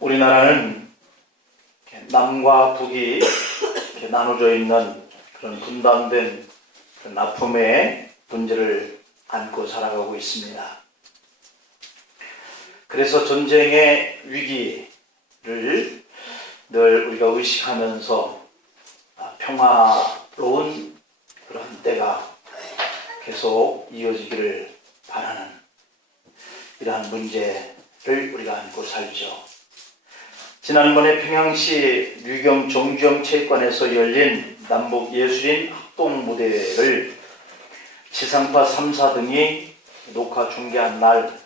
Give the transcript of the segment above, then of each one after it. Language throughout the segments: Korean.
우리나라는 남과 북이 이렇게 나눠져 있는 그런 분단된 그런 아픔의 문제를 안고 살아가고 있습니다. 그래서 전쟁의 위기를 늘 우리가 의식하면서 평화로운 그런 때가 계속 이어지기를 바라는 이러한 문제를 우리가 안고 살죠. 지난번에 평양시 류경 정주영 체육관에서 열린 남북 예술인 합동 무대를 지상파 3사 등이 녹화 중계한 날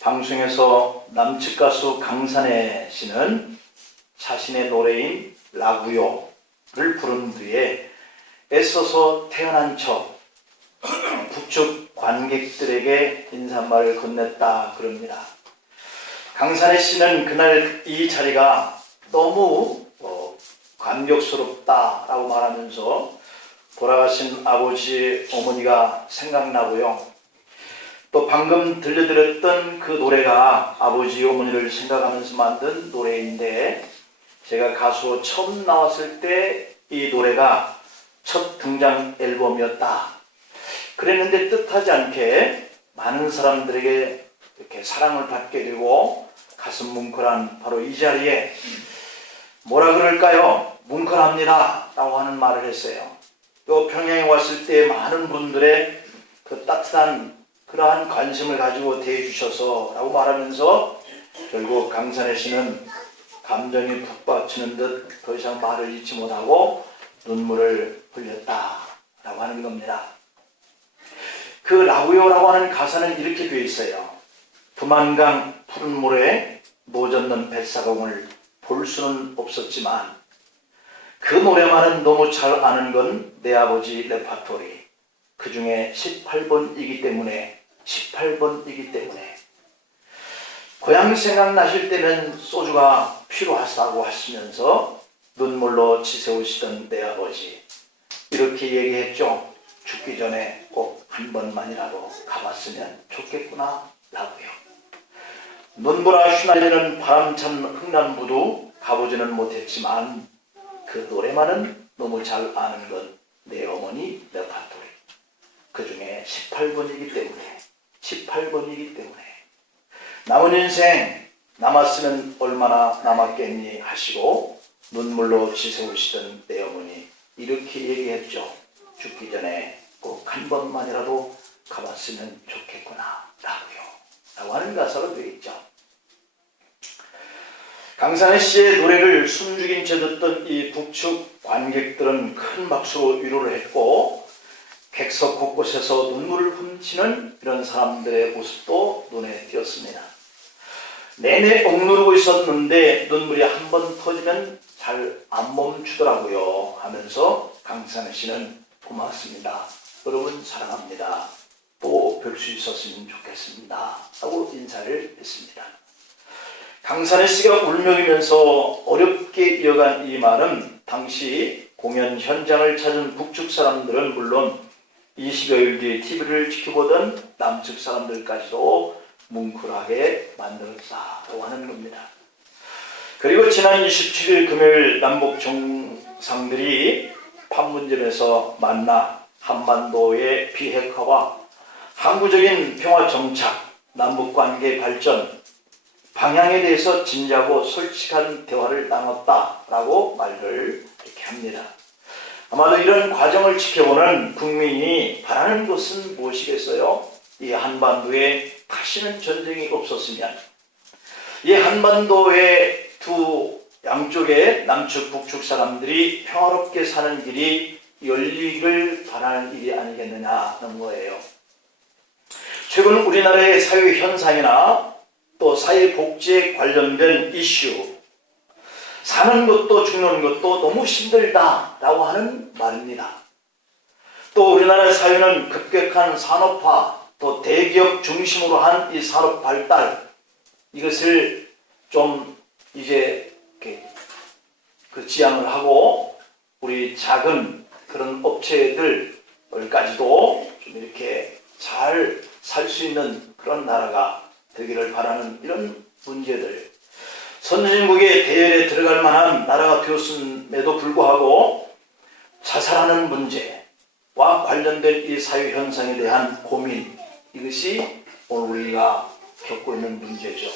방송에서 남측 가수 강산의 씨는 자신의 노래인 라구요를 부른 뒤에 애써서 태어난 척 북측 관객들에게 인사말을 건넸다 그럽니다. 강산의 씨는 그날 이 자리가 너무 감격스럽다라고 말하면서 돌아가신 아버지, 어머니가 생각나고요. 또 방금 들려드렸던 그 노래가 아버지, 어머니를 생각하면서 만든 노래인데 제가 가수로 처음 나왔을 때 이 노래가 첫 등장 앨범이었다. 그랬는데 뜻하지 않게 많은 사람들에게 이렇게 사랑을 받게 되고 가슴 뭉클한 바로 이 자리에 뭐라 그럴까요? 뭉클합니다 라고 하는 말을 했어요. 또 평양에 왔을 때 많은 분들의 그 따뜻한 그러한 관심을 가지고 대해주셔서 라고 말하면서 결국 강산의 씨는 감정이 북받치는 듯 더 이상 말을 잇지 못하고 눈물을 흘렸다 라고 하는 겁니다. 그 라구요라고 하는 가사는 이렇게 되어 있어요. 두만강 푸른 모래에 노젓는 뱃사공을 볼 수는 없었지만 그 노래만은 너무 잘 아는 건 내 아버지 레파토리. 그 중에 18번이기 때문에 고향 생각나실 때는 소주가 필요하다고 하시면서 눈물로 지새우시던 내 아버지. 이렇게 얘기했죠. 죽기 전에 꼭 한 번만이라도 가봤으면 좋겠구나 라고요. 눈보라 휘날리는 바람찬 흥남부도 가보지는 못했지만 그 노래만은 너무 잘 아는 건 내 어머니 레파토리. 그 중에 18번이기 때문에 남은 인생 남았으면 얼마나 남았겠니 하시고 눈물로 지새우시던 내 어머니 이렇게 얘기했죠. 죽기 전에 꼭 한 번만이라도 가봤으면 좋겠구나 라고 하는 가사로 되어 있죠. 강산의 씨의 노래를 숨죽인 채 듣던 이 북측 관객들은 큰 박수로 위로를 했고 객석 곳곳에서 눈물을 훔치는 이런 사람들의 모습도 눈에 띄었습니다. 내내 억누르고 있었는데 눈물이 한 번 터지면 잘 안 멈추더라고요 하면서 강산의 씨는 고맙습니다. 여러분 사랑합니다. 또 뵐 수 있었으면 좋겠습니다. 하고 인사를 했습니다. 강산의 씨가 울먹이면서 어렵게 이어간 이 말은 당시 공연 현장을 찾은 북측 사람들은 물론 20여일 뒤에 TV를 지켜보던 남측 사람들까지도 뭉클하게 만들었다고 하는 겁니다. 그리고 지난 27일 금요일 남북 정상들이 판문점에서 만나 한반도의 비핵화와 항구적인 평화 정착, 남북관계 발전, 방향에 대해서 진지하고 솔직한 대화를 나눴다라고 말을 이렇게 합니다. 아마도 이런 과정을 지켜보는 국민이 바라는 것은 무엇이겠어요? 이 한반도에 다시는 전쟁이 없었으면, 이 한반도의 두 양쪽의 남측 북측 사람들이 평화롭게 사는 길이 열리기를 바라는 일이 아니겠느냐는 거예요. 최근 우리나라의 사회 현상이나 또 사회복지에 관련된 이슈, 사는 것도 죽는 것도 너무 힘들다라고 하는 말입니다. 또 우리나라 사회는 급격한 산업화, 또 대기업 중심으로 한 이 산업 발달, 이것을 좀 이제 그 지향을 하고 우리 작은 그런 업체들까지도 좀 이렇게 잘 살 수 있는 그런 나라가 되기를 바라는 이런 문제들, 선진국의 대열에 들어갈 만한 나라가 되었음에도 불구하고 자살하는 문제와 관련된 이 사회 현상에 대한 고민, 이것이 오늘 우리가 겪고 있는 문제죠.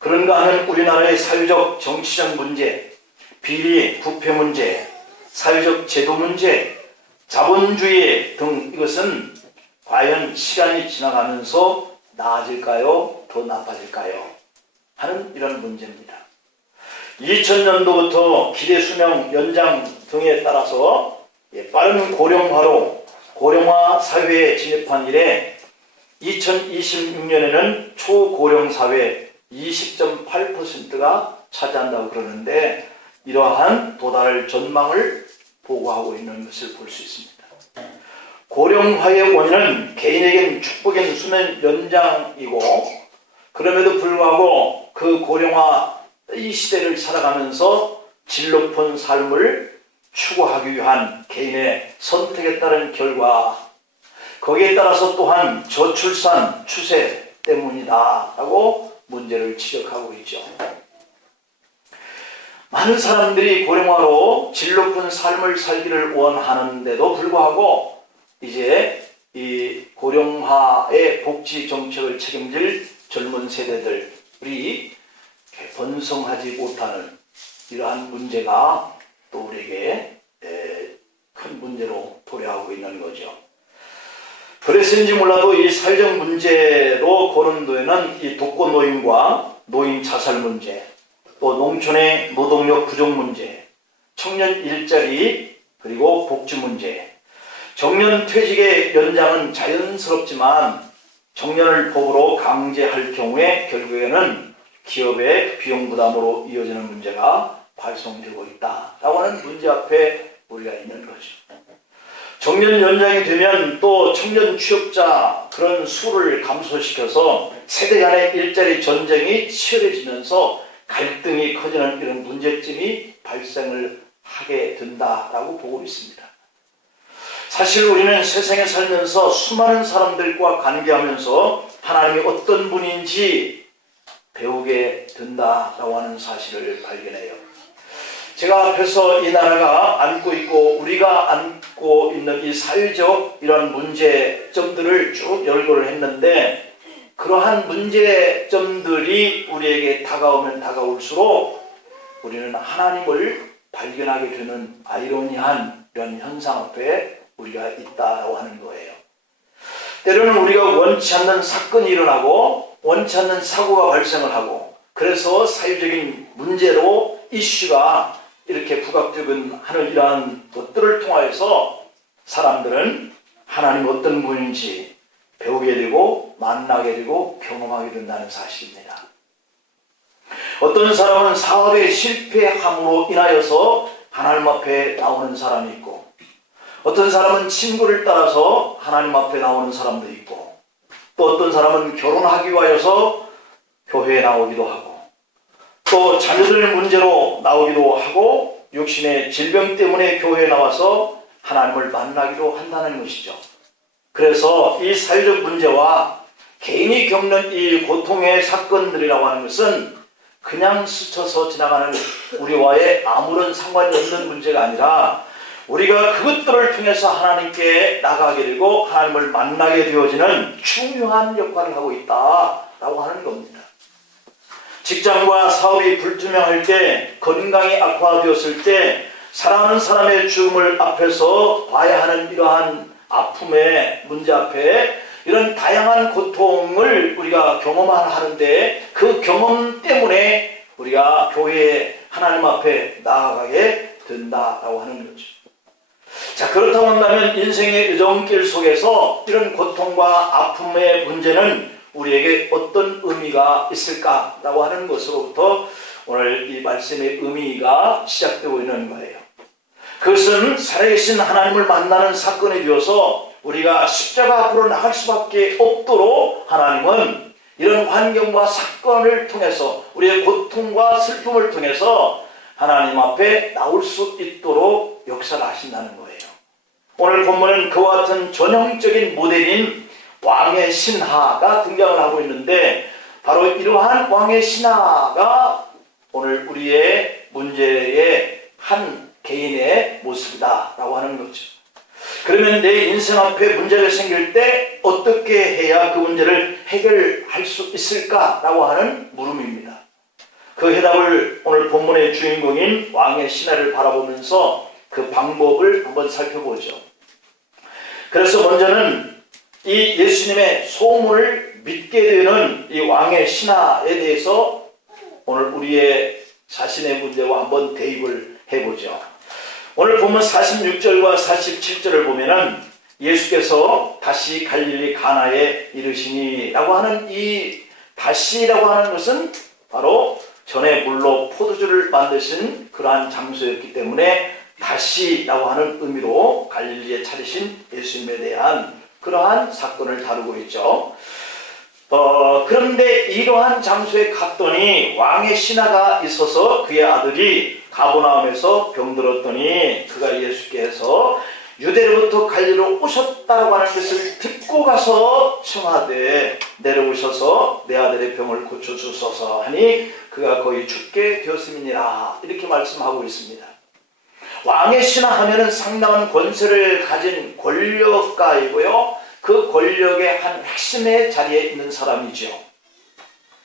그런가 하면 우리나라의 사회적 정치적 문제, 비리 부패 문제, 사회적 제도 문제, 자본주의 등 이것은 과연 시간이 지나가면서 나아질까요? 더 나빠질까요? 하는 이런 문제입니다. 2000년도부터 기대수명 연장 등에 따라서 빠른 고령화 사회에 진입한 이래 2026년에는 초고령 사회 20.8%가 차지한다고 그러는데, 이러한 도달할 전망을 보고하고 있는 것을 볼 수 있습니다. 고령화의 원인은 개인에겐 축복인 수명 연장이고, 그럼에도 불구하고 그 고령화 이 시대를 살아가면서 질 높은 삶을 추구하기 위한 개인의 선택에 따른 결과, 거기에 따라서 또한 저출산 추세 때문이다 라고 문제를 지적하고 있죠. 많은 사람들이 고령화로 질 높은 삶을 살기를 원하는데도 불구하고 이제 이 고령화의 복지 정책을 책임질 젊은 세대들이 번성하지 못하는 이러한 문제가 또 우리에게 큰 문제로 도래하고 있는 거죠. 그래서인지 몰라도 이 사회적 문제로 거론되는 이 독거노인과 노인 자살 문제, 또 농촌의 노동력 부족 문제, 청년 일자리, 그리고 복지 문제, 정년 퇴직의 연장은 자연스럽지만 정년을 법으로 강제할 경우에 결국에는 기업의 비용 부담으로 이어지는 문제가 발생되고 있다라고 하는 문제 앞에 우리가 있는 거죠. 정년 연장이 되면 또 청년 취업자 그런 수를 감소시켜서 세대 간의 일자리 전쟁이 치열해지면서 갈등이 커지는 이런 문제점이 발생을 하게 된다라고 보고 있습니다. 사실 우리는 세상에 살면서 수많은 사람들과 관계하면서 하나님이 어떤 분인지 배우게 된다라고 하는 사실을 발견해요. 제가 앞에서 이 나라가 안고 있고 우리가 안고 있는 이 사회적 이런 문제점들을 쭉 열거를 했는데, 그러한 문제점들이 우리에게 다가오면 다가올수록 우리는 하나님을 발견하게 되는 아이러니한 이런 현상 앞에 우리가 있다라고 하는 거예요. 때로는 우리가 원치 않는 사건이 일어나고 원치 않는 사고가 발생을 하고, 그래서 사회적인 문제로 이슈가 이렇게 부각되곤 하는 이러한 것들을 통하여서 사람들은 하나님 어떤 분인지 배우게 되고 만나게 되고 경험하게 된다는 사실입니다. 어떤 사람은 사업에 실패함으로 인하여서 하나님 앞에 나오는 사람이 있고, 어떤 사람은 친구를 따라서 하나님 앞에 나오는 사람도 있고, 또 어떤 사람은 결혼하기 위하여서 교회에 나오기도 하고, 또 자녀들 문제로 나오기도 하고, 육신의 질병 때문에 교회에 나와서 하나님을 만나기도 한다는 것이죠. 그래서 이 사회적 문제와 개인이 겪는 이 고통의 사건들이라고 하는 것은 그냥 스쳐서 지나가는 우리와의 아무런 상관이 없는 문제가 아니라, 우리가 그것들을 통해서 하나님께 나가게 되고 하나님을 만나게 되어지는 중요한 역할을 하고 있다라고 하는 겁니다. 직장과 사업이 불투명할 때, 건강이 악화되었을 때, 사랑하는 사람의 죽음을 앞에서 봐야 하는 이러한 아픔의 문제 앞에 이런 다양한 고통을 우리가 경험하는데, 그 경험 때문에 우리가 교회에 하나님 앞에 나아가게 된다라고 하는 거죠. 자, 그렇다고 한다면 인생의 여정길 속에서 이런 고통과 아픔의 문제는 우리에게 어떤 의미가 있을까라고 하는 것으로부터 오늘 이 말씀의 의미가 시작되고 있는 거예요. 그것은 살아계신 하나님을 만나는 사건이 되어서 우리가 십자가 앞으로 나갈 수밖에 없도록 하나님은 이런 환경과 사건을 통해서, 우리의 고통과 슬픔을 통해서 하나님 앞에 나올 수 있도록 역사를 하신다는 거예요. 오늘 본문은 그와 같은 전형적인 모델인 왕의 신하가 등장을 하고 있는데, 바로 이러한 왕의 신하가 오늘 우리의 문제의 한 개인의 모습이다 라고 하는 거죠. 그러면 내 인생 앞에 문제가 생길 때 어떻게 해야 그 문제를 해결할 수 있을까 라고 하는 물음입니다. 그 해답을 오늘 본문의 주인공인 왕의 신하를 바라보면서 그 방법을 한번 살펴보죠. 그래서 먼저는 이 예수님의 소문을 믿게 되는 이 왕의 신하에 대해서 오늘 우리의 자신의 문제와 한번 대입을 해보죠. 오늘 보면 46절과 47절을 보면은 예수께서 다시 갈릴리 가나에 이르시니 라고 하는 이 다시라고 하는 것은 바로 전에 물로 포도주를 만드신 그러한 장소였기 때문에 다시라고 하는 의미로 갈릴리에 차리신 예수님에 대한 그러한 사건을 다루고 있죠. 그런데 이러한 장소에 갔더니 왕의 신하가 있어서 그의 아들이 가버나움에서 병들었더니 그가 예수께서 유대로부터 갈릴리로 오셨다고 하는 것을 듣고 가서 청하되 내려오셔서 내 아들의 병을 고쳐주소서 하니 그가 거의 죽게 되었음이니라 이렇게 말씀하고 있습니다. 왕의 신하 하면은 상당한 권세를 가진 권력가이고요. 그 권력의 한 핵심의 자리에 있는 사람이죠.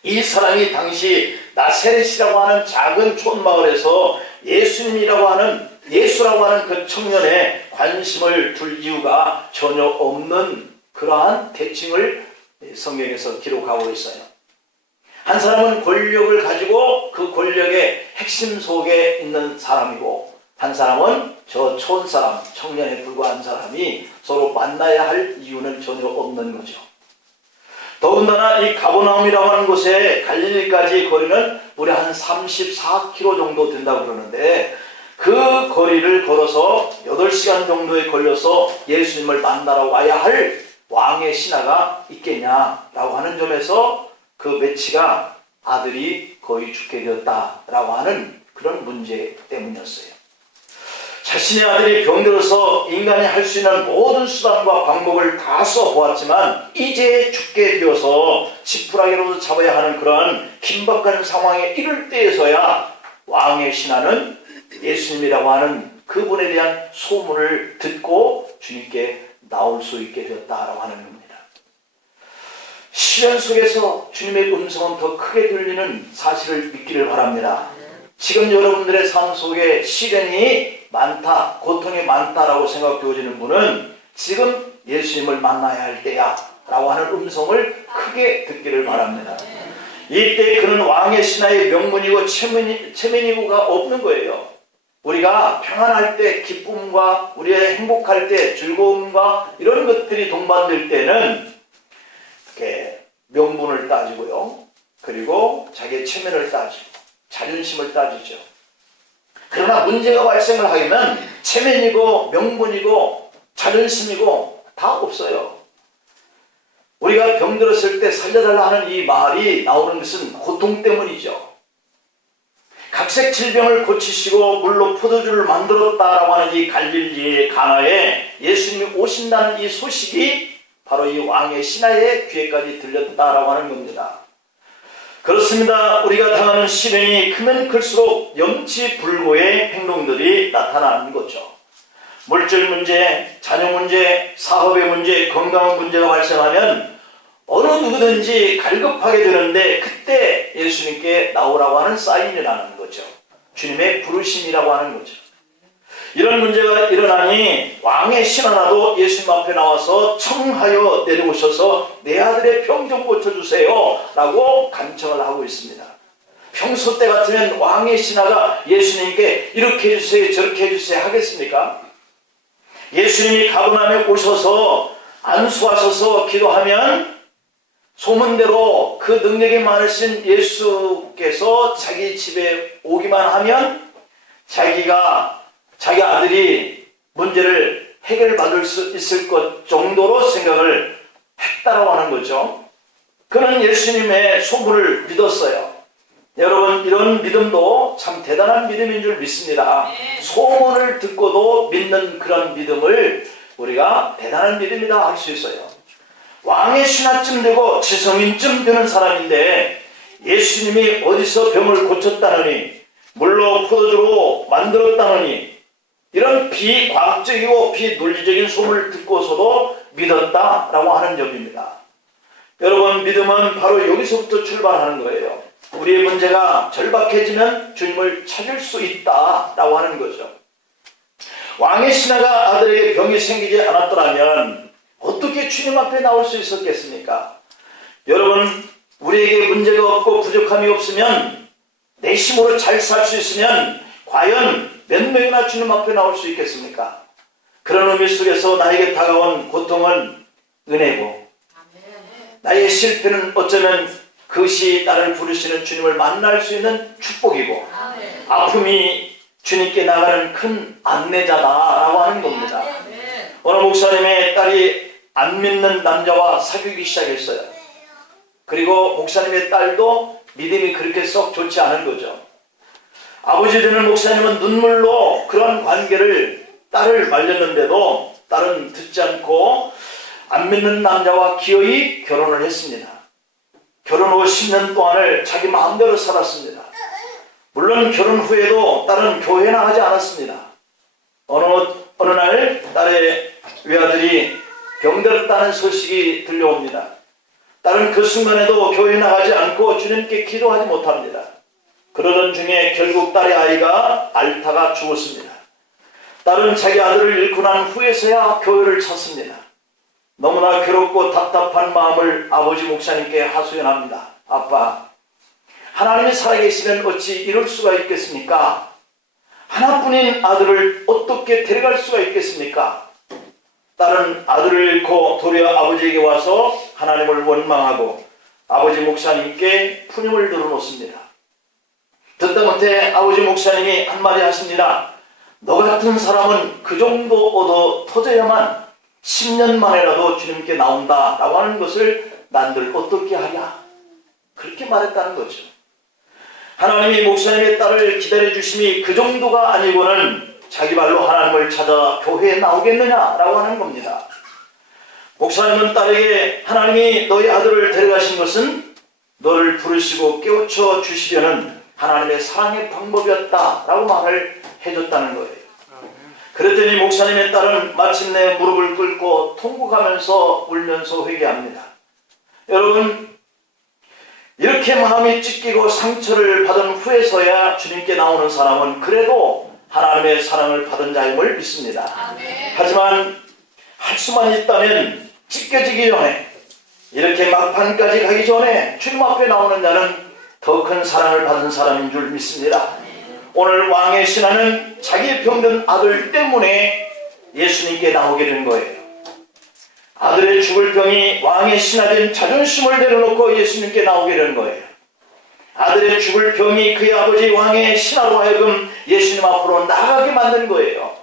이 사람이 당시 나세렛이라고 하는 작은 촌마을에서 예수님이라고 하는 예수라고 하는 그 청년의 관심을 둘 이유가 전혀 없는 그러한 대칭을 성경에서 기록하고 있어요. 한 사람은 권력을 가지고 그 권력의 핵심 속에 있는 사람이고 한 사람은 저 촌사람, 청년에 불과한 사람이 서로 만나야 할 이유는 전혀 없는 거죠. 더군다나 이 가버나움이라고 하는 곳에 갈릴리까지 거리는 무려 한 34km 정도 된다고 그러는데 그 거리를 걸어서 8시간 정도에 걸려서 예수님을 만나러 와야 할 왕의 신하가 있겠냐라고 하는 점에서 그 매치가 아들이 거의 죽게 되었다라고 하는 그런 문제 때문이었어요. 자신의 아들이 병들어서 인간이 할 수 있는 모든 수단과 방법을 다 써보았지만 이제 죽게 되어서 지푸라기로도 잡아야 하는 그런 긴박한 상황에 이를 때에서야 왕의 신하는 예수님이라고 하는 그분에 대한 소문을 듣고 주님께 나올 수 있게 되었다라고 하는 겁니다. 시련 속에서 주님의 음성은 더 크게 들리는 사실을 믿기를 바랍니다. 지금 여러분들의 삶 속에 시련이 많다, 고통이 많다라고 생각되어지는 분은 지금 예수님을 만나야 할 때야 라고 하는 음성을 크게 듣기를 바랍니다. 이때 그는 왕의 신하의 명문이고 체면이고가 없는 거예요. 우리가 평안할 때 기쁨과 우리의 행복할 때 즐거움과 이런 것들이 동반될 때는 이렇게 명분을 따지고요. 그리고 자기의 체면을 따지고 자존심을 따지죠. 그러나 문제가 발생을 하면 체면이고 명분이고 자존심이고 다 없어요. 우리가 병들었을 때 살려달라 하는 이 말이 나오는 것은 고통 때문이죠. 각색 질병을 고치시고 물로 포도주를 만들었다라고 하는 이 갈릴리의 가나에 예수님이 오신다는 이 소식이 바로 이 왕의 신하의 귀에까지 들렸다라고 하는 겁니다. 그렇습니다. 우리가 당하는 시련이 크면 클수록 염치불고의 행동들이 나타나는 거죠. 물질 문제, 자녀 문제, 사업의 문제, 건강 문제가 발생하면 어느 누구든지 갈급하게 되는데 그때 예수님께 나오라고 하는 사인이라는 거죠. 주님의 부르심이라고 하는 거죠. 이런 문제가 일어나니 왕의 신하나도 예수님 앞에 나와서 청하여 내려오셔서 내 아들의 병 좀 고쳐주세요 라고 간청을 하고 있습니다. 평소 때 같으면 왕의 신하가 예수님께 이렇게 해주세요 저렇게 해주세요 하겠습니까? 예수님이 가버나움에 오셔서 안수하셔서 기도하면 소문대로 그 능력이 많으신 예수께서 자기 집에 오기만 하면 자기 아들이 문제를 해결받을 수 있을 것 정도로 생각을 했다라고 하는 거죠. 그는 예수님의 소문을 믿었어요. 여러분, 이런 믿음도 참 대단한 믿음인 줄 믿습니다. 소문을 듣고도 믿는 그런 믿음을 우리가 대단한 믿음이다 할 수 있어요. 왕의 신하쯤 되고 지성인쯤 되는 사람인데 예수님이 어디서 병을 고쳤다느니, 물로 포도주로 만들었다느니, 이런 비과학적이고 비논리적인 소문을 듣고서도 믿었다라고 하는 점입니다. 여러분, 믿음은 바로 여기서부터 출발하는 거예요. 우리의 문제가 절박해지면 주님을 찾을 수 있다라고 하는 거죠. 왕의 신하가 아들에게 병이 생기지 않았더라면 어떻게 주님 앞에 나올 수 있었겠습니까? 여러분, 우리에게 문제가 없고 부족함이 없으면, 내심으로 잘 살 수 있으면 과연 몇 명이나 주님 앞에 나올 수 있겠습니까? 그런 의미 속에서 나에게 다가온 고통은 은혜고, 나의 실패는 어쩌면 그것이 나를 부르시는 주님을 만날 수 있는 축복이고, 아픔이 주님께 나가는 큰 안내자다라고 하는 겁니다. 어느 목사님의 딸이 안 믿는 남자와 사귀기 시작했어요. 그리고 목사님의 딸도 믿음이 그렇게 썩 좋지 않은 거죠. 아버지 되는 목사님은 눈물로 그런 관계를, 딸을 말렸는데도 딸은 듣지 않고 안 믿는 남자와 기어이 결혼을 했습니다. 결혼 후 10년 동안을 자기 마음대로 살았습니다. 물론 결혼 후에도 딸은 교회 나가지 않았습니다. 어느 날 딸의 외아들이 병들었다는 소식이 들려옵니다. 딸은 그 순간에도 교회 나가지 않고 주님께 기도하지 못합니다. 그러던 중에 결국 딸의 아이가 앓다가 죽었습니다. 딸은 자기 아들을 잃고 난 후에서야 교회를 찾습니다. 너무나 괴롭고 답답한 마음을 아버지 목사님께 하소연합니다. 아빠, 하나님이 살아계시면 어찌 이럴 수가 있겠습니까? 하나뿐인 아들을 어떻게 데려갈 수가 있겠습니까? 딸은 아들을 잃고 도리어 아버지에게 와서 하나님을 원망하고 아버지 목사님께 푸념을 들어놓습니다. 듣다 못해 아버지 목사님이 한마디 하십니다. 너 같은 사람은 그 정도 얻어 터져야만 10년 만에라도 주님께 나온다 라고 하는 것을 난들 어떻게 하랴, 그렇게 말했다는 거죠. 하나님이 목사님의 딸을 기다려주심이 그 정도가 아니고는 자기 발로 하나님을 찾아 교회에 나오겠느냐라고 하는 겁니다. 목사님은 딸에게 하나님이 너희 아들을 데려가신 것은 너를 부르시고 깨우쳐 주시려는 하나님의 사랑의 방법이었다라고 말을 해줬다는 거예요. 그랬더니 목사님의 딸은 마침내 무릎을 꿇고 통곡하면서 울면서 회개합니다. 여러분, 이렇게 마음이 찢기고 상처를 받은 후에서야 주님께 나오는 사람은 그래도 하나님의 사랑을 받은 자임을 믿습니다. 하지만 할 수만 있다면 찢겨지기 전에, 이렇게 막판까지 가기 전에 주님 앞에 나오는 자는 더 큰 사랑을 받은 사람인 줄 믿습니다. 오늘 왕의 신하는 자기 병든 아들 때문에 예수님께 나오게 된 거예요. 아들의 죽을 병이 왕의 신하된 자존심을 내려놓고 예수님께 나오게 된 거예요. 아들의 죽을 병이 그의 아버지 왕의 신하로 하여금 예수님 앞으로 나가게 만든 거예요.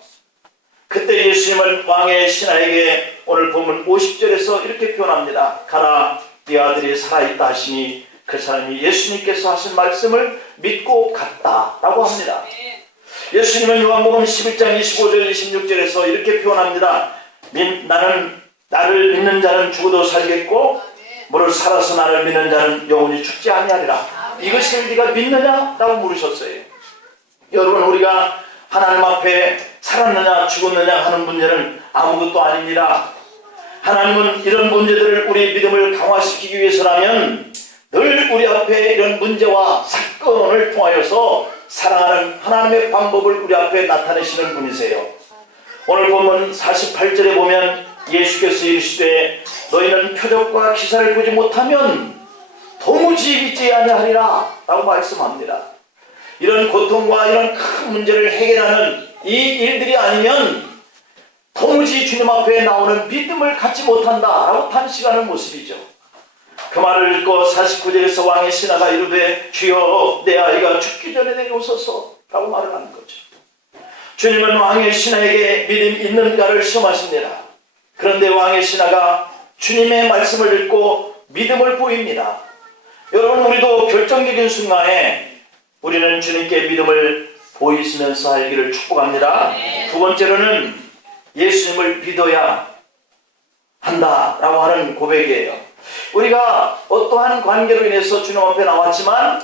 그때 예수님은 왕의 신하에게 오늘 본문 50절에서 이렇게 표현합니다. 가라, 네 아들이 살아있다 하시니 그 사람이 예수님께서 하신 말씀을 믿고 갔다라고 합니다. 예수님은 요한복음 11장 25절 26절에서 이렇게 표현합니다. 나를 믿는 자는 죽어도 살겠고 무릇 살아서 나를 믿는 자는 영원히 죽지 아니하리라. 이것을 네가 믿느냐? 라고 물으셨어요. 여러분, 우리가 하나님 앞에 살았느냐 죽었느냐 하는 문제는 아무것도 아닙니다. 하나님은 이런 문제들을 우리 믿음을 강화시키기 위해서라면 늘 우리 앞에 이런 문제와 사건을 통하여서 사랑하는 하나님의 방법을 우리 앞에 나타내시는 분이세요. 오늘 본문 48절에 보면 예수께서 이르시되 너희는 표적과 기사를 보지 못하면 도무지 믿지 아니하리라 라고 말씀합니다. 이런 고통과 이런 큰 문제를 해결하는 이 일들이 아니면 도무지 주님 앞에 나오는 믿음을 갖지 못한다 라고 탄식하는 모습이죠. 그 말을 읽고 49절에서 왕의 신하가 이르되 주여 내 아이가 죽기 전에 내려오소서 라고 말을 하는 거죠. 주님은 왕의 신하에게 믿음 있는가를 시험하십니다. 그런데 왕의 신하가 주님의 말씀을 읽고 믿음을 보입니다. 여러분, 우리도 결정적인 순간에 우리는 주님께 믿음을 보이시면서 살기를 축복합니다. 두 번째로는 예수님을 믿어야 한다라고 하는 고백이에요. 우리가 어떠한 관계로 인해서 주님 앞에 나왔지만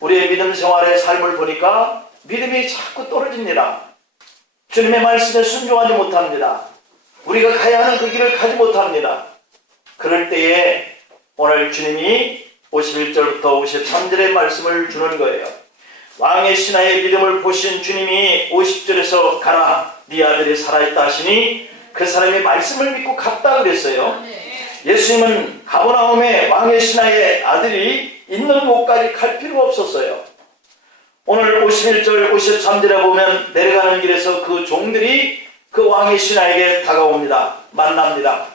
우리의 믿음 생활의 삶을 보니까 믿음이 자꾸 떨어집니다. 주님의 말씀에 순종하지 못합니다. 우리가 가야 하는 그 길을 가지 못합니다. 그럴 때에 오늘 주님이 51절부터 53절의 말씀을 주는 거예요. 왕의 신하의 믿음을 보신 주님이 50절에서 가라 네 아들이 살아있다 하시니 그 사람이 말씀을 믿고 갔다 그랬어요. 예수님은 가버나움에 왕의 신하의 아들이 있는 곳까지 갈 필요가 없었어요. 오늘 51절 53절에 보면 내려가는 길에서 그 종들이 그 왕의 신하에게 다가옵니다. 만납니다.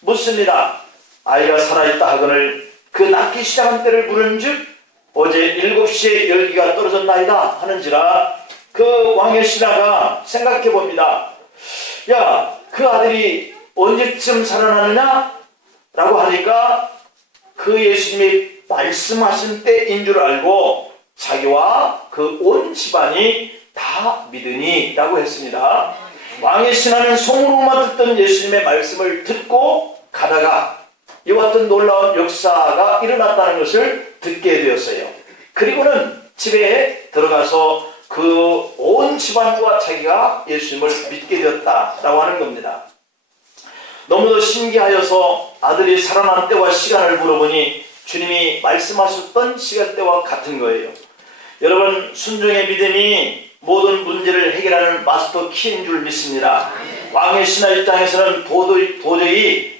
묻습니다. 아이가 살아있다 하거늘 그 낳기 시작한 때를 물은즉 어제 7시에 열기가 떨어졌나이다 하는지라 그 왕의 신하가 생각해 봅니다. 야, 그 아들이 언제쯤 살아나느냐? 라고 하니까 그 예수님이 말씀하신 때인 줄 알고 자기와 그 온 집안이 다 믿으니 라고 했습니다. 왕의 신하는 소문으로만 듣던 예수님의 말씀을 듣고 가다가 이와 같은 놀라운 역사가 일어났다는 것을 듣게 되었어요. 그리고는 집에 들어가서 그 온 집안과 자기가 예수님을 믿게 되었다라고 하는 겁니다. 너무도 신기하여서 아들이 살아난 때와 시간을 물어보니 주님이 말씀하셨던 시간대와 같은 거예요. 여러분, 순종의 믿음이 모든 문제를 해결하는 마스터 키인 줄 믿습니다. 왕의 신하 입장에서는 도저히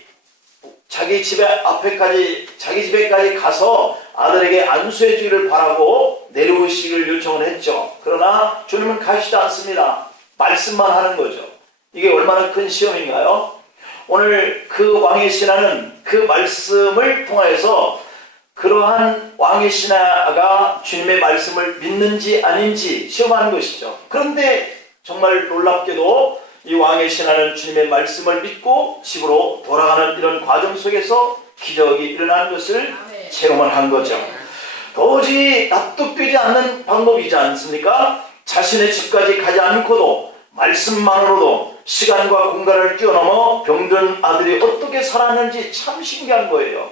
자기 집에까지 가서 아들에게 안수해 주기를 바라고 내려오시기를 요청을 했죠. 그러나 주님은 가시지 않습니다. 말씀만 하는 거죠. 이게 얼마나 큰 시험인가요? 오늘 그 왕의 신하는 그 말씀을 통하여서 그러한 왕의 신하가 주님의 말씀을 믿는지 아닌지 시험하는 것이죠. 그런데 정말 놀랍게도 이 왕의 신하는 주님의 말씀을 믿고 집으로 돌아가는 이런 과정 속에서 기적이 일어난 것을 체험을 한 거죠. 도저히 납득되지 않는 방법이지 않습니까? 자신의 집까지 가지 않고도 말씀만으로도 시간과 공간을 뛰어넘어 병든 아들이 어떻게 살았는지 참 신기한 거예요.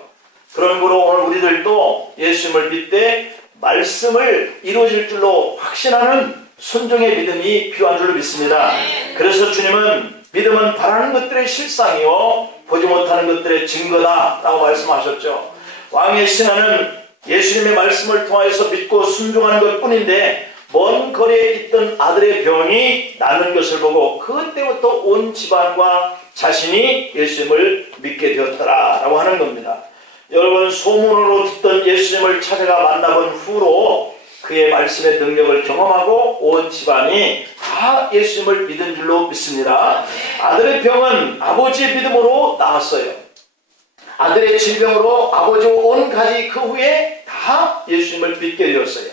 그런 거로 오늘 우리들도 예수님을 믿되 말씀을 이루어질 줄로 확신하는 순종의 믿음이 필요한 줄로 믿습니다. 그래서 주님은 믿음은 바라는 것들의 실상이요 보지 못하는 것들의 증거다 라고 말씀하셨죠. 왕의 신하는 예수님의 말씀을 통해서 믿고 순종하는 것 뿐인데 먼 거리에 있던 아들의 병이 낫는 것을 보고 그때부터 온 집안과 자신이 예수님을 믿게 되었더라 라고 하는 겁니다. 여러분, 소문으로 듣던 예수님을 찾아가 만나본 후로 그의 말씀의 능력을 경험하고 온 집안이 다 예수님을 믿은 줄로 믿습니다. 아들의 병은 아버지의 믿음으로 나았어요. 아들의 질병으로 아버지와 온 가족이 그 후에 다 예수님을 믿게 되었어요.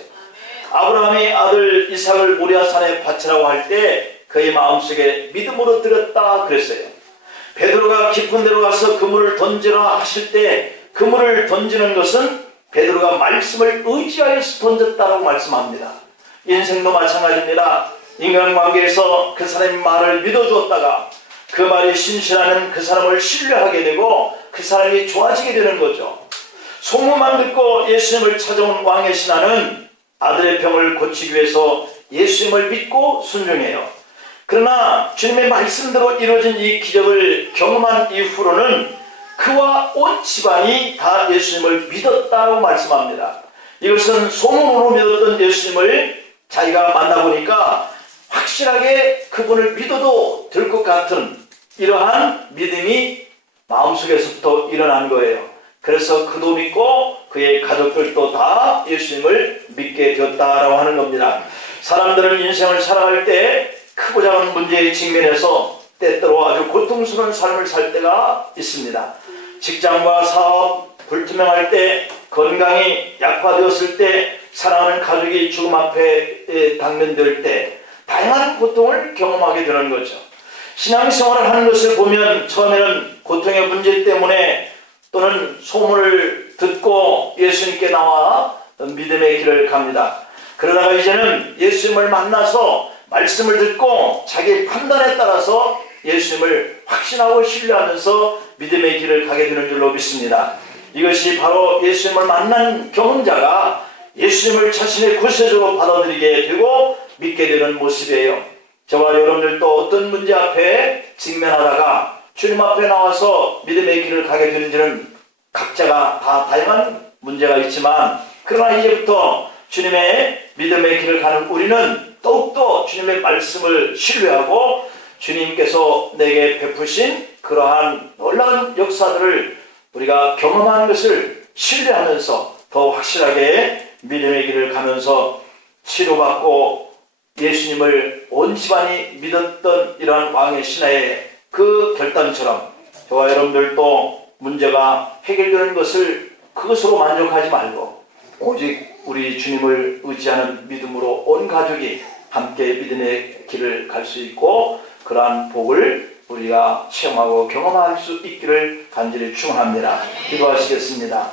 아브라함이 아들 이삭을 모리아산에 바치라고 할 때 그의 마음속에 믿음으로 들었다 그랬어요. 베드로가 깊은 데로 가서 그물을 던지라 하실 때 그물을 던지는 것은 베드로가 말씀을 의지하여서 던졌다고 말씀합니다. 인생도 마찬가지입니다. 인간관계에서 그 사람의 말을 믿어주었다가 그 말이 신실하면 그 사람을 신뢰하게 되고 그 사람이 좋아지게 되는 거죠. 소문만 듣고 예수님을 찾아온 왕의 신하는 아들의 병을 고치기 위해서 예수님을 믿고 순종해요. 그러나 주님의 말씀대로 이루어진 이 기적을 경험한 이후로는 그와 온 집안이 다 예수님을 믿었다고 말씀합니다. 이것은 소문으로 믿었던 예수님을 자기가 만나보니까 확실하게 그분을 믿어도 될 것 같은 이러한 믿음이 마음속에서부터 일어난 거예요. 그래서 그도 믿고 그의 가족들도 다 예수님을 믿게 되었다라고 하는 겁니다. 사람들은 인생을 살아갈 때 크고 작은 문제에 직면해서 때때로 아주 고통스러운 삶을 살 때가 있습니다. 직장과 사업 불투명할 때, 건강이 약화되었을 때, 사랑하는 가족이 죽음 앞에 당면될 때 다양한 고통을 경험하게 되는 거죠. 신앙생활을 하는 것을 보면 처음에는 고통의 문제 때문에 또는 소문을 듣고 예수님께 나와 믿음의 길을 갑니다. 그러다가 이제는 예수님을 만나서 말씀을 듣고 자기 판단에 따라서 예수님을 확신하고 신뢰하면서 믿음의 길을 가게 되는 줄로 믿습니다. 이것이 바로 예수님을 만난 경험자가 예수님을 자신의 구세주로 받아들이게 되고 믿게 되는 모습이에요. 저와 여러분들도 어떤 문제 앞에 직면하다가 주님 앞에 나와서 믿음의 길을 가게 되는지는 각자가 다 다양한 문제가 있지만, 그러나 이제부터 주님의 믿음의 길을 가는 우리는 더욱더 주님의 말씀을 신뢰하고 주님께서 내게 베푸신 그러한 놀라운 역사들을 우리가 경험하는 것을 신뢰하면서 더 확실하게 믿음의 길을 가면서 치료받고 예수님을 온 집안이 믿었던 이러한 왕의 신하의 그 결단처럼 저와 여러분들도 문제가 해결되는 것을 그것으로 만족하지 말고 오직 우리 주님을 의지하는 믿음으로 온 가족이 함께 믿음의 길을 갈 수 있고 그러한 복을 우리가 체험하고 경험할 수 있기를 간절히 축원합니다. 기도하시겠습니다.